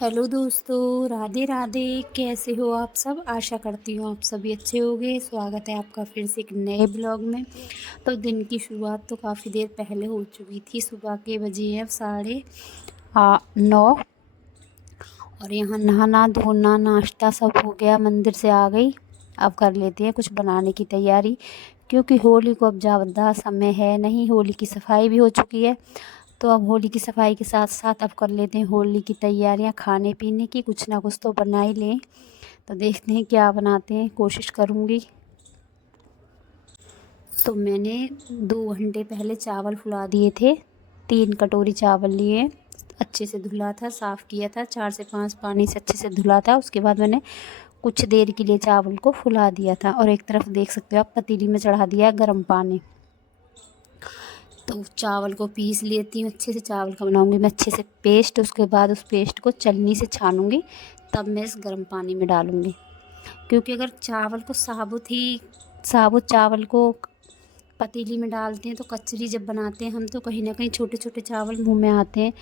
Hello दोस्तों, राधे राधे। कैसे हो आप सब? आशा करती हूँ आप सभी अच्छे होंगे। स्वागत है आपका फिर से एक नए ब्लॉग में। तो दिन की शुरुआत तो काफ़ी देर पहले हो चुकी थी। सुबह के बजे हैं 9:30। और यहाँ नहाना धोना नाश्ता सब हो गया, मंदिर से आ गई। अब कर लेते हैं कुछ बनाने की तैयारी, क्योंकि होली को अब ज़्यादा समय है नहीं। होली की सफाई भी हो चुकी है, तो अब होली की सफाई के साथ साथ अब कर लेते हैं होली की तैयारियां। खाने पीने की कुछ ना कुछ तो बना ही लें। तो देखते हैं क्या बनाते हैं, कोशिश करूँगी। तो मैंने 2 घंटे पहले चावल फुला दिए थे। 3 कटोरी चावल लिए, अच्छे से धुला था, साफ़ किया था, 4 से 5 पानी से अच्छे से धुला था। उसके बाद मैंने कुछ देर के लिए चावल को फुला दिया था। और एक तरफ देख सकते हो आप, पतीली में चढ़ा दिया गर्म पानी। तो चावल को पीस लेती हूँ, अच्छे से चावल का बनाऊँगी मैं अच्छे से पेस्ट। उसके बाद उस पेस्ट को छलनी से छानूँगी, तब मैं इस गर्म पानी में डालूँगी। क्योंकि अगर चावल को साबुत चावल को पतीली में डालते हैं तो कचरी जब बनाते हैं हम, तो कहीं ना कहीं छोटे छोटे चावल मुंह में आते हैं।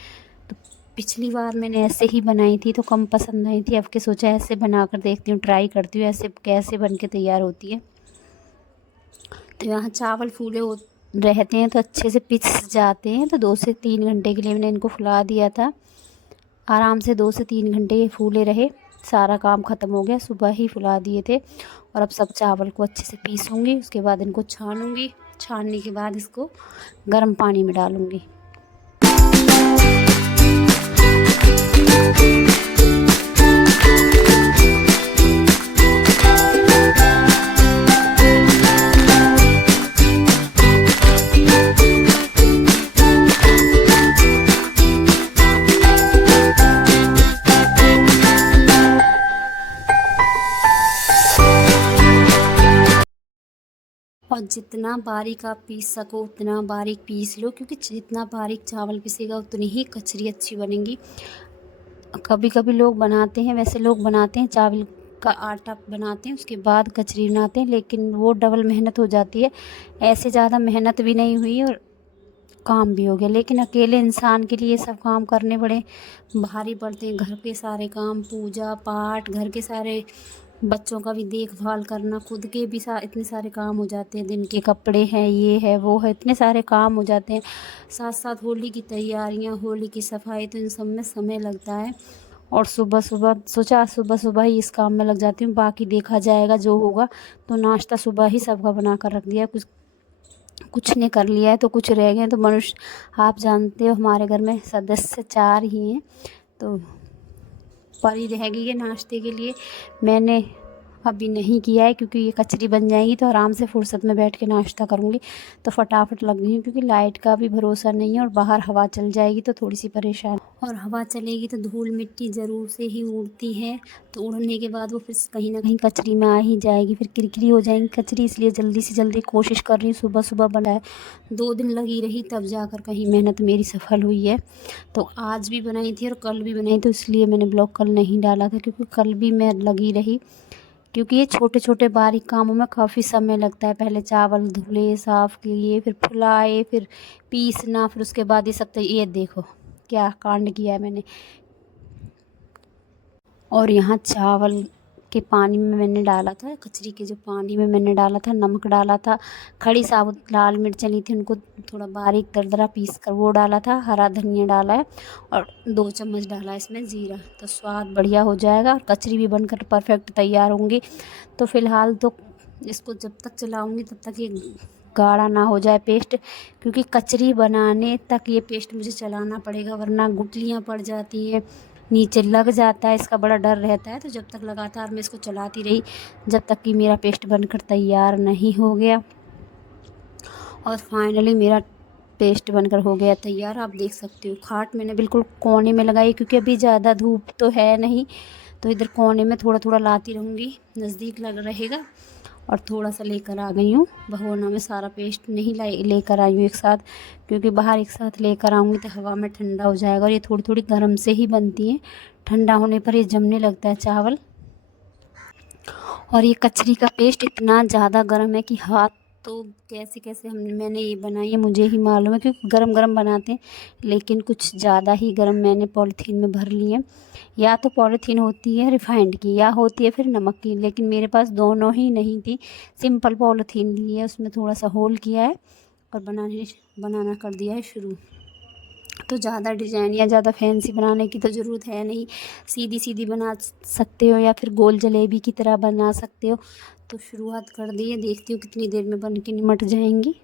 तो पिछली बार मैंने ऐसे ही बनाई थी तो कम पसंद आई थी। अब के सोचा ऐसे बना कर देखती हूँ, ट्राई करती हूँ ऐसे कैसे बन के तैयार होती है। तो यहाँ चावल फूले रहते हैं तो अच्छे से पिस जाते हैं। तो 2 से 3 घंटे के लिए मैंने इनको फुला दिया था। आराम से 2 से 3 घंटे ये फूले रहे। सारा काम ख़त्म हो गया, सुबह ही फुला दिए थे। और अब सब चावल को अच्छे से पीसूँगी, उसके बाद इनको छानूँगी। छानने के बाद इसको गर्म पानी में डालूँगी। और जितना बारीक आप पीस सको उतना बारीक पीस लो, क्योंकि जितना बारीक चावल पिसेगा उतनी ही कचरी अच्छी बनेगी। कभी कभी लोग बनाते हैं, वैसे लोग बनाते हैं चावल का आटा बनाते हैं उसके बाद कचरी बनाते हैं, लेकिन वो डबल मेहनत हो जाती है। ऐसे ज़्यादा मेहनत भी नहीं हुई और काम भी हो गया। लेकिन अकेले इंसान के लिए सब काम करने बड़े भारी पड़ते हैं। घर के सारे काम, पूजा पाठ, घर के सारे बच्चों का भी देखभाल करना, खुद के भी इतने सारे काम हो जाते हैं। दिन के कपड़े हैं, ये है वो है, इतने सारे काम हो जाते हैं। साथ साथ होली की तैयारियां, होली की सफाई, तो इन सब में समय लगता है। और सुबह सुबह सोचा सुबह सुबह ही इस काम में लग जाती हूँ, बाकी देखा जाएगा जो होगा। तो नाश्ता सुबह ही सबका बना कर रख दिया। कुछ ने कर लिया है तो कुछ रह गए। तो मनुष्य, आप जानते हो हमारे घर में सदस्य 4 ही हैं, तो परी रह गई है नाश्ते के लिए। मैंने अभी नहीं किया है, क्योंकि ये कचरी बन जाएगी तो आराम से फुर्सत में बैठ के नाश्ता करूँगी। तो फटाफट लग गई हूँ, क्योंकि लाइट का भी भरोसा नहीं है और बाहर हवा चल जाएगी तो थोड़ी सी परेशान। और हवा चलेगी तो धूल मिट्टी ज़रूर से ही उड़ती है। तो उड़ने के बाद वो फिर कहीं ना कहीं कचरी में आ ही जाएगी, फिर किरकिरी हो जाएंगी कचरी। इसलिए जल्दी से जल्दी कोशिश कर रही हूँ सुबह सुबह बनाए। 2 दिन लगी रही तब जाकर कहीं मेहनत मेरी सफल हुई है। तो आज भी बनाई थी और कल भी बनाई, तो इसलिए मैंने ब्लॉग कल नहीं डाला था, क्योंकि कल भी मैं लगी रही। क्योंकि ये छोटे छोटे बारीक कामों में काफ़ी समय लगता है। पहले चावल धुले, साफ़ किए, फिर फुलाए, फिर पीसना, फिर उसके बाद ये सब। तो ये देखो क्या कांड किया है मैंने। और यहाँ चावल के पानी में मैंने डाला था, कचरी के जो पानी में मैंने डाला था, नमक डाला था, खड़ी साबुत लाल मिर्चें ली थी, उनको थोड़ा बारीक दरदरा पीस कर वो डाला था, हरा धनिया डाला है, और 2 चम्मच डाला है इसमें ज़ीरा। तो स्वाद बढ़िया हो जाएगा और कचरी भी बनकर परफेक्ट तैयार होंगी। तो फ़िलहाल तो इसको जब तक चलाऊँगी तब तक ये गाढ़ा ना हो जाए पेस्ट, क्योंकि कचरी बनाने तक ये पेस्ट मुझे चलाना पड़ेगा, वरना गुठलियाँ पड़ जाती हैं, नीचे लग जाता है, इसका बड़ा डर रहता है। तो जब तक लगातार मैं इसको चलाती रही, जब तक कि मेरा पेस्ट बनकर तैयार नहीं हो गया। और फाइनली मेरा पेस्ट बनकर हो गया तैयार। आप देख सकते हो खाट मैंने बिल्कुल कोने में लगाई, क्योंकि अभी ज़्यादा धूप तो है नहीं, तो इधर कोने में थोड़ा थोड़ा लाती रहूँगी, नज़दीक लग रहेगा। और थोड़ा सा लेकर आ गई हूँ भगोना में, सारा पेस्ट नहीं लेकर आई हूँ एक साथ, क्योंकि बाहर एक साथ लेकर आऊँगी तो हवा में ठंडा हो जाएगा। और ये थोड़ी थोड़ी गर्म से ही बनती है, ठंडा होने पर ये जमने लगता है चावल। और ये कचरी का पेस्ट इतना ज़्यादा गर्म है कि हाथ तो कैसे कैसे मैंने ये बनाई है मुझे ही मालूम है, क्योंकि गरम गरम बनाते हैं, लेकिन कुछ ज़्यादा ही गरम मैंने पॉलीथीन में भर ली है। या तो पॉलीथीन होती है रिफाइंड की या होती है फिर नमक की, लेकिन मेरे पास दोनों ही नहीं थी। सिंपल पॉलीथीन ली है, उसमें थोड़ा सा होल किया है और बनाना कर दिया है शुरू। तो ज़्यादा डिज़ाइन या ज़्यादा फैंसी बनाने की तो ज़रूरत है नहीं, सीधी सीधी बना सकते हो या फिर गोल जलेबी की तरह बना सकते हो। तो शुरुआत कर दी है, देखती हूँ कितनी देर में बन के निमट जाएंगी।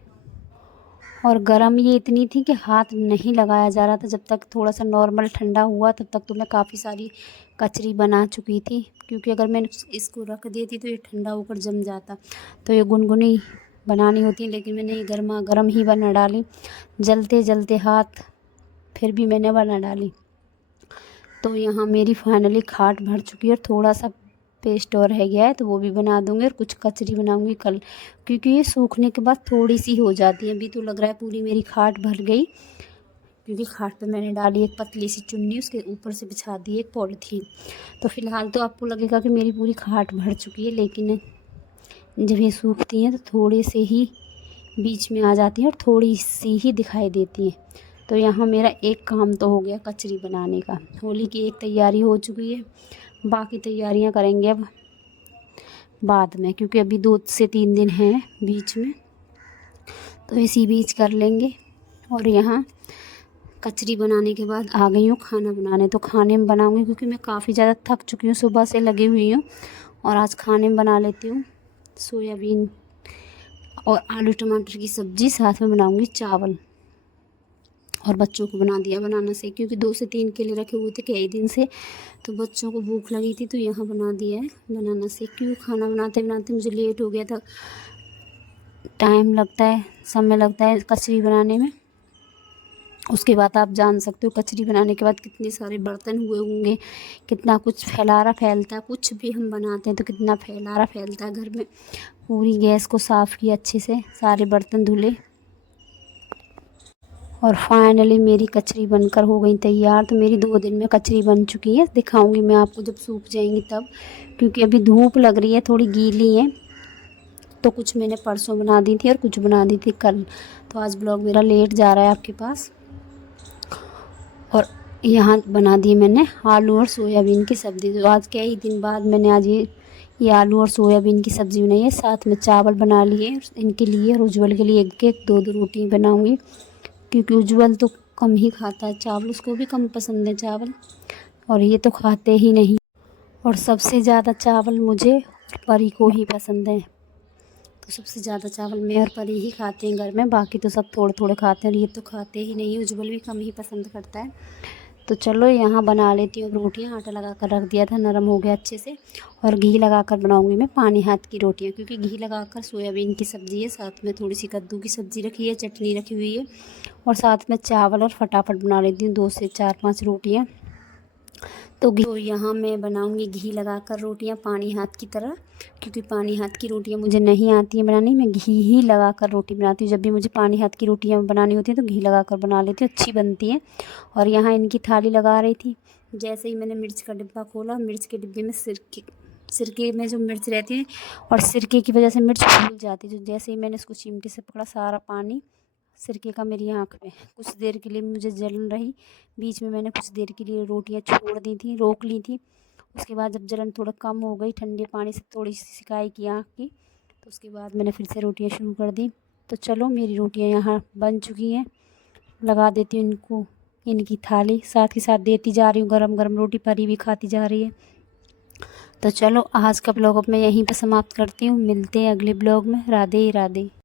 और गरम ये इतनी थी कि हाथ नहीं लगाया जा रहा था। जब तक थोड़ा सा नॉर्मल ठंडा हुआ तब तक तो मैं काफ़ी सारी कचरी बना चुकी थी, क्योंकि अगर मैंने इसको रख देती तो ये ठंडा होकर जम जाता। तो ये गुनगुनी बनानी होती है, लेकिन मैंने ये गर्मा गर्म ही बना डाली। जलते जलते हाथ फिर भी मैंने बना डाली। तो यहाँ मेरी फाइनली खाट भर चुकी है और थोड़ा सा पेस्ट और रह गया है, तो वो भी बना दूँगी और कुछ कचरी बनाऊँगी कल, क्योंकि ये सूखने के बाद थोड़ी सी हो जाती है। अभी तो लग रहा है पूरी मेरी खाट भर गई, क्योंकि खाट पे मैंने डाली एक पतली सी चुन्नी, उसके ऊपर से बिछा दी एक पॉलीथीन। तो फ़िलहाल तो आपको लगेगा कि मेरी पूरी खाट भर चुकी है, लेकिन जब ये सूखती हैं तो थोड़े से ही बीच में आ जाती हैं और थोड़ी सी ही दिखाई देती हैं। तो यहाँ मेरा एक काम तो हो गया कचरी बनाने का। होली की एक तैयारी हो चुकी है, बाकी तैयारियाँ करेंगे अब बाद में, क्योंकि अभी 2 से 3 दिन हैं बीच में, तो इसी बीच कर लेंगे। और यहाँ कचरी बनाने के बाद आ गई हूँ खाना बनाने। तो खाने में बनाऊँगी, क्योंकि मैं काफ़ी ज़्यादा थक चुकी हूँ, सुबह से लगी हुई हूँ। और आज खाने में बना लेती हूँ सोयाबीन और आलू टमाटर की सब्ज़ी, साथ में बनाऊँगी चावल। और बच्चों को बना दिया बनाना से, क्योंकि 2 से 3 केले रखे हुए थे कई दिन से, तो बच्चों को भूख लगी थी, तो यहाँ बना दिया है बनाना से। क्यों खाना बनाते बनाते मुझे लेट हो गया था, टाइम लगता है, समय लगता है कचरी बनाने में। उसके बाद आप जान सकते हो कचरी बनाने के बाद कितने सारे बर्तन हुए होंगे, कितना कुछ फैलारा फैलता है। कुछ भी हम बनाते हैं तो कितना फैलारा फैलता है घर में। पूरी गैस को साफ़ किया अच्छे से, सारे बर्तन धुले और फाइनली मेरी कचरी बनकर हो गई तैयार। तो मेरी 2 दिन में कचरी बन चुकी है, दिखाऊंगी मैं आपको जब सूख जाएंगी तब, क्योंकि अभी धूप लग रही है, थोड़ी गीली है। तो कुछ मैंने परसों बना दी थी और कुछ बना दी थी कल। तो आज ब्लॉग मेरा लेट जा रहा है आपके पास। और यहाँ बना दी मैंने आलू और सोयाबीन की सब्ज़ी। तो आज कई दिन बाद मैंने आज ये आलू और सोयाबीन की सब्ज़ी बनाई है। साथ में चावल बना लिए इनके लिए, और उज्ज्वल के लिए एक एक 2 रोटी बनाऊँगी, क्योंकि उज्ज्वल तो कम ही खाता है चावल, उसको भी कम पसंद है चावल, और ये तो खाते ही नहीं। और सबसे ज़्यादा चावल मुझे परी को ही पसंद है। तो सबसे ज़्यादा चावल मैं और परी ही खाते हैं घर में, बाकी तो सब थोड़े थोड़े खाते हैं, और ये तो खाते ही नहीं, उज्ज्वल भी कम ही पसंद करता है। तो चलो यहाँ बना लेती हूँ रोटियाँ। आटा लगा कर रख दिया था, नरम हो गया अच्छे से। और घी लगा कर बनाऊँगी मैं पानी हाथ की रोटियाँ, क्योंकि घी लगा कर सोयाबीन की सब्ज़ी है, साथ में थोड़ी सी कद्दू की सब्ज़ी रखी है, चटनी रखी हुई है, और साथ में चावल, और फटाफट बना लेती हूँ 2 से 4-5 रोटियाँ। तो यहाँ मैं बनाऊँगी घी लगाकर रोटियाँ पानी हाथ की तरह, क्योंकि पानी हाथ की रोटियाँ मुझे नहीं आती हैं बनानी। मैं घी ही लगाकर रोटी बनाती हूँ। जब भी मुझे पानी हाथ की रोटियाँ बनानी होती हैं तो घी लगाकर बना लेती हूँ, अच्छी बनती हैं। और यहाँ इनकी थाली लगा रही थी, जैसे ही मैंने मिर्च का डिब्बा खोला, मिर्च के डिब्बे में सिरके में जो मिर्च रहती है, और सिरके की वजह से मिर्च फूल जाती है। जो जैसे ही मैंने इसको चिमटे से पकड़ा, सारा पानी सिरके का मेरी आँख में। कुछ देर के लिए मुझे जलन रही, बीच में मैंने कुछ देर के लिए रोटियां छोड़ दी थी, रोक ली थी। उसके बाद जब जलन थोड़ा कम हो गई, ठंडे पानी से थोड़ी सी सिकाई की आँख की, तो उसके बाद मैंने फिर से रोटियां शुरू कर दी। तो चलो मेरी रोटियां यहाँ बन चुकी हैं, लगा देती हूँ इनको इनकी थाली, साथ ही साथ देती जा रही हूँ गरम गरम रोटी, परी भी खाती जा रही है। तो चलो आज का ब्लॉग अब मैं यहीं पर समाप्त करती हूँ, मिलते हैं अगले ब्लॉग में। राधे राधे।